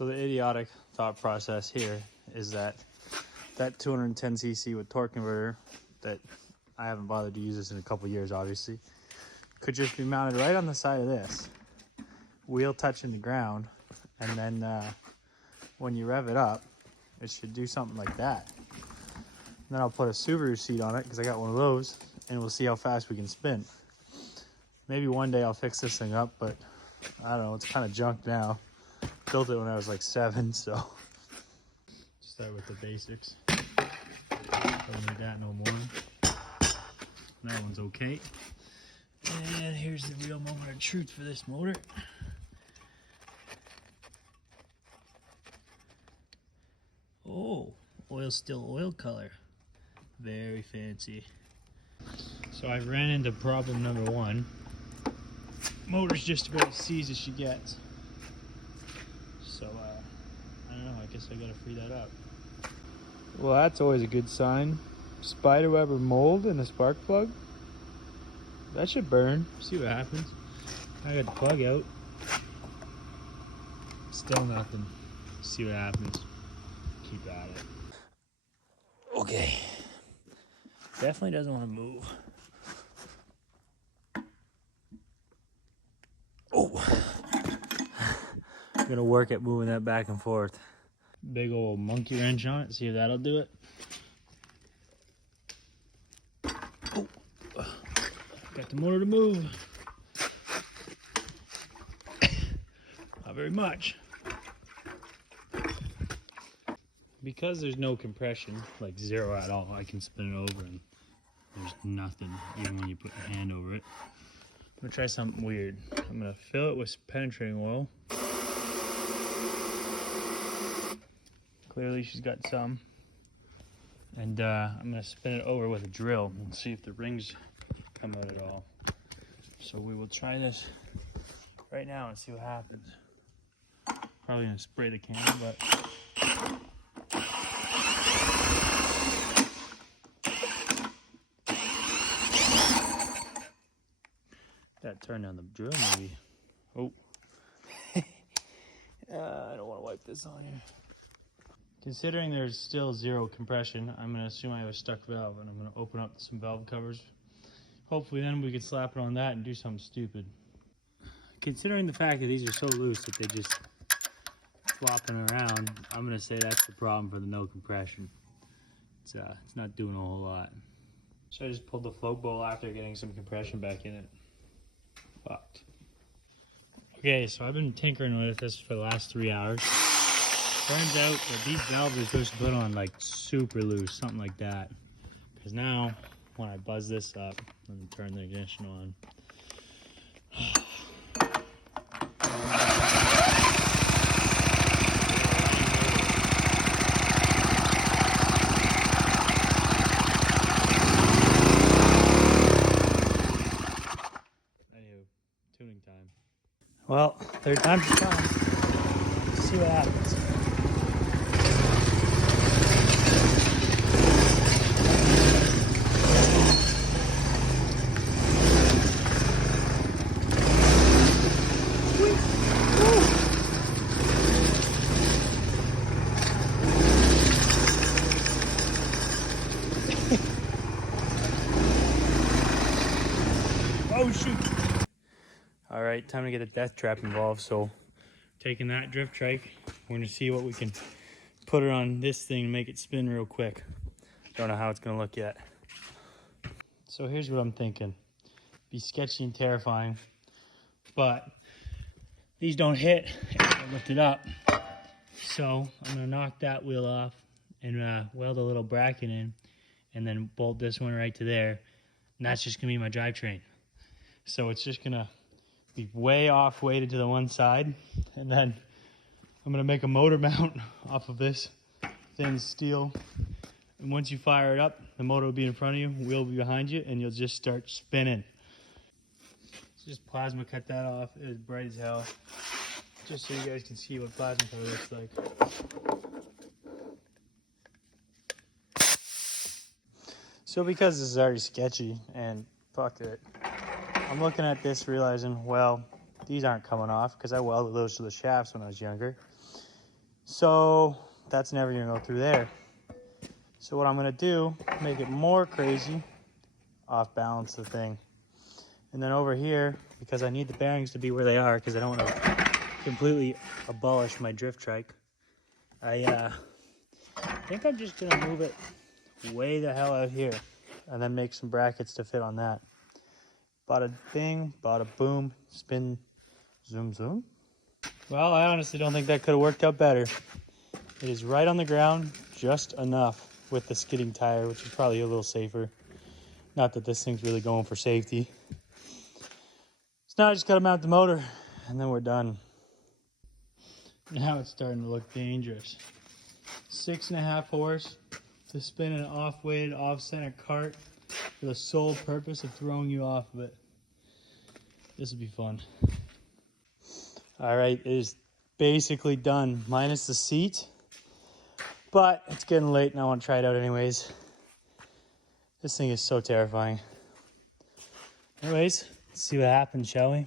So the idiotic thought process here is that 210cc with torque converter that I haven't bothered to use this in a couple years, obviously, could just be mounted right on the side of this, wheel touching the ground, and then when you rev it up, it should do something like that. And then I'll put a Subaru seat on it because I got one of those, and we'll see how fast we can spin. Maybe one day I'll fix this thing up, but I don't know, it's kind of junk now. Built it when I was like 7, so. Start with the basics. Don't need that no more. That one's okay. And here's the real moment of truth for this motor. Oh, oil still oil color. Very fancy. So I ran into problem number 1. Motor's just about as seized as she gets. So, I don't know, I guess I gotta free that up. Well, that's always a good sign. Spiderweb or mold in the spark plug. That should burn. See what happens. I got the plug out. Still nothing. See what happens. Keep at it. Okay. Definitely doesn't want to move. Oh. I'm gonna work at moving that back and forth. Big old monkey wrench on it. See if that'll do it. Oh. Got the motor to move. Not very much. Because there's no compression, like zero at all, I can spin it over and there's nothing, even when you put your hand over it. I'm gonna try something weird. I'm gonna fill it with penetrating oil. Clearly she's got some. And I'm gonna spin it over with a drill and see if the rings come out at all. So we will try this right now and see what happens. Probably gonna spray the can, but gotta turn down the drill maybe. Oh. I don't want to wipe this on here. Considering there's still zero compression, I'm going to assume I have a stuck valve, and I'm going to open up some valve covers. Hopefully then we can slap it on that and do something stupid. Considering the fact that these are so loose that they just flopping around, I'm going to say that's the problem for the no compression. It's not doing a whole lot. So I just pulled the float bowl after getting some compression back in it. Fucked. Okay, so I've been tinkering with this for the last 3 hours. Turns out that these valves are supposed to put on like super loose, something like that. Because now, when I buzz this up and turn the ignition on, anywho, tuning time. Well, third time's the charm. Let's see what happens. Oh shoot! All right, time to get a death trap involved. So, taking that drift trike, we're gonna see what we can put it on this thing and make it spin real quick. Don't know how it's gonna look yet. So here's what I'm thinking. Be sketchy and terrifying, but these don't hit if I lift it up. So I'm gonna knock that wheel off and weld a little bracket in, and then bolt this one right to there, and that's just gonna be my drivetrain. So it's just gonna be way off weighted to the one side, and then I'm gonna make a motor mount off of this thin steel. And once you fire it up, the motor will be in front of you, wheel will be behind you, and you'll just start spinning. So just plasma cut that off. It is bright as hell. Just so you guys can see what plasma color looks like. So because this is already sketchy and fuck it, I'm looking at this realizing, well, these aren't coming off because I welded those to the shafts when I was younger. So that's never gonna go through there. So what I'm gonna do, make it more crazy, off balance the thing. And then over here, because I need the bearings to be where they are, because I don't want to completely abolish my drift trike, I think I'm just gonna move it way the hell out here and then make some brackets to fit on that. Bada bing, bada boom, spin, zoom, zoom. Well, I honestly don't think that could have worked out better. It is right on the ground, just enough with the skidding tire, which is probably a little safer. Not that this thing's really going for safety. So now I just gotta mount the motor and then we're done. Now it's starting to look dangerous. 6.5 horse to spin an off-weighted, off-center cart for the sole purpose of throwing you off of it. This will be fun. All right, it is basically done, minus the seat. But it's getting late and I want to try it out anyways. This thing is so terrifying. Anyways, let's see what happens, shall we?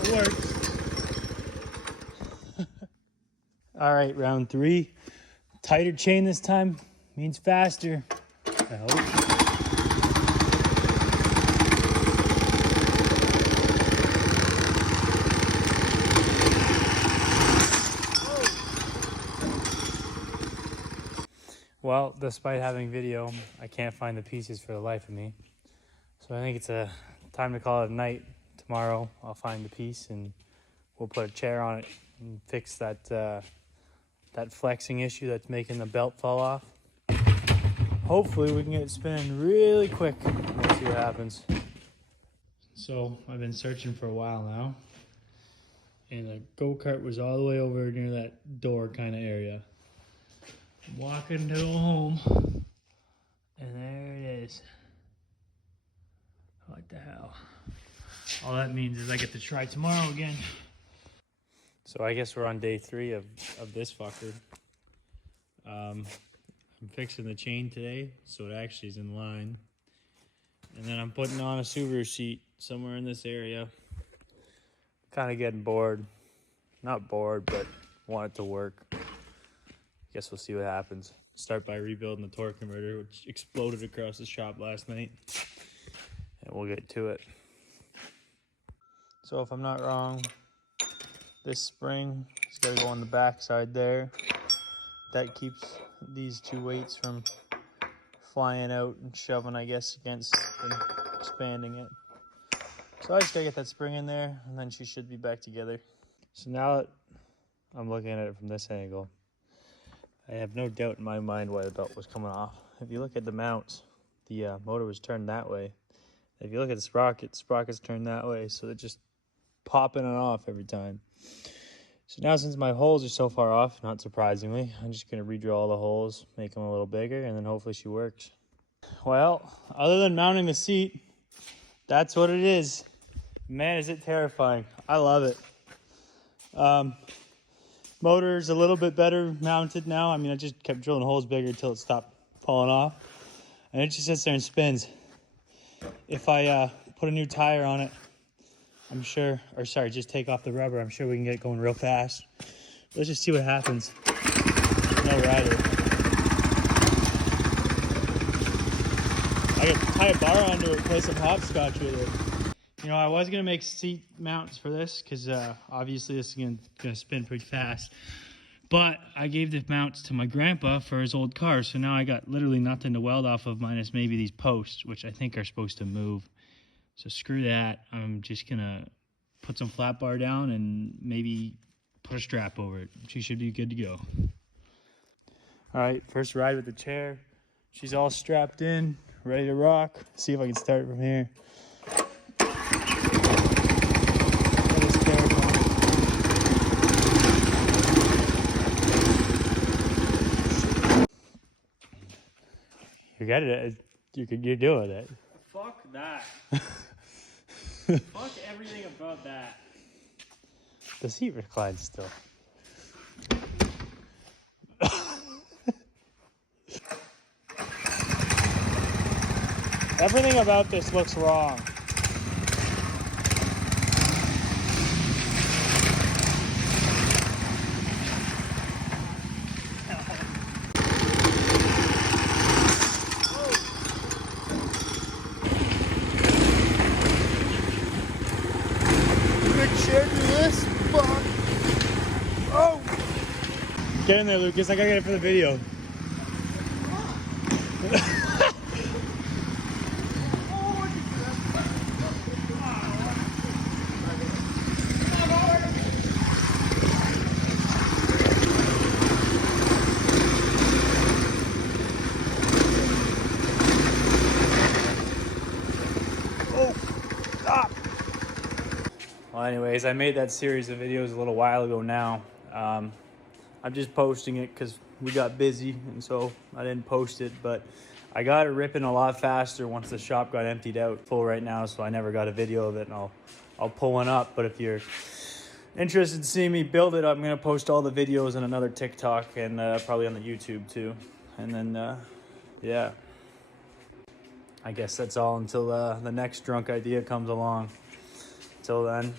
It works. All right, round 3. Tighter chain this time means faster, I hope. Well, despite having video, I can't find the pieces for the life of me. So I think it's a time to call it a night. Tomorrow I'll find the piece and we'll put a chair on it and fix that that flexing issue that's making the belt fall off. Hopefully we can get it spinning really quick. We'll see what happens. So I've been searching for a while now, and the go-kart was all the way over near that door kind of area. I'm walking to home, and there it is. What the hell? All that means is I get to try tomorrow again. So I guess we're on day 3 of this fucker. I'm fixing the chain today, so it actually is in line. And then I'm putting on a Subaru seat somewhere in this area. Kind of getting bored. Not bored, but want it to work. Guess we'll see what happens. Start by rebuilding the torque converter, which exploded across the shop last night. And we'll get to it. So if I'm not wrong, this spring has got to go on the back side there. That keeps these 2 weights from flying out and shoving, I guess, against and expanding it. So I just gotta get that spring in there and then she should be back together. So now that I'm looking at it from this angle, I have no doubt in my mind why the belt was coming off. If you look at the mounts, the motor was turned that way. If you look at the sprocket's turned that way, so they're just popping it off every time. So now since my holes are so far off, not surprisingly, I'm just going to redraw all the holes, make them a little bigger, and then hopefully she works. Well, other than mounting the seat, that's what it is. Man, is it terrifying. I love it. Motor's a little bit better mounted now. I mean, I just kept drilling holes bigger until it stopped falling off. And it just sits there and spins. If I put a new tire on it, I'm sure, or sorry, just take off the rubber. I'm sure we can get it going real fast. Let's just see what happens. No rider. I could tie a bar onto it, play some hopscotch with it. You know, I was gonna make seat mounts for this because obviously this is gonna spin pretty fast. But I gave the mounts to my grandpa for his old car, so now I got literally nothing to weld off of minus maybe these posts, which I think are supposed to move. So screw that. I'm just gonna put some flat bar down and maybe put a strap over it. She should be good to go. All right, first ride with the chair. She's all strapped in, ready to rock. See if I can start from here. That is terrifying. You got it. You're doing it. Fuck that. Fuck everything about that. The seat reclines still. Everything about this looks wrong. Big share to this. Fuck. Oh. Get in there, Lucas. I gotta get it for the video. Well, anyways, I made that series of videos a little while ago now. I'm just posting it because we got busy, and so I didn't post it. But I got it ripping a lot faster once the shop got emptied out. Full right now, so I never got a video of it, and I'll pull one up. But if you're interested in seeing me build it, I'm gonna post all the videos on another TikTok and probably on the YouTube too. And then, yeah, I guess that's all until the next drunk idea comes along. Till then.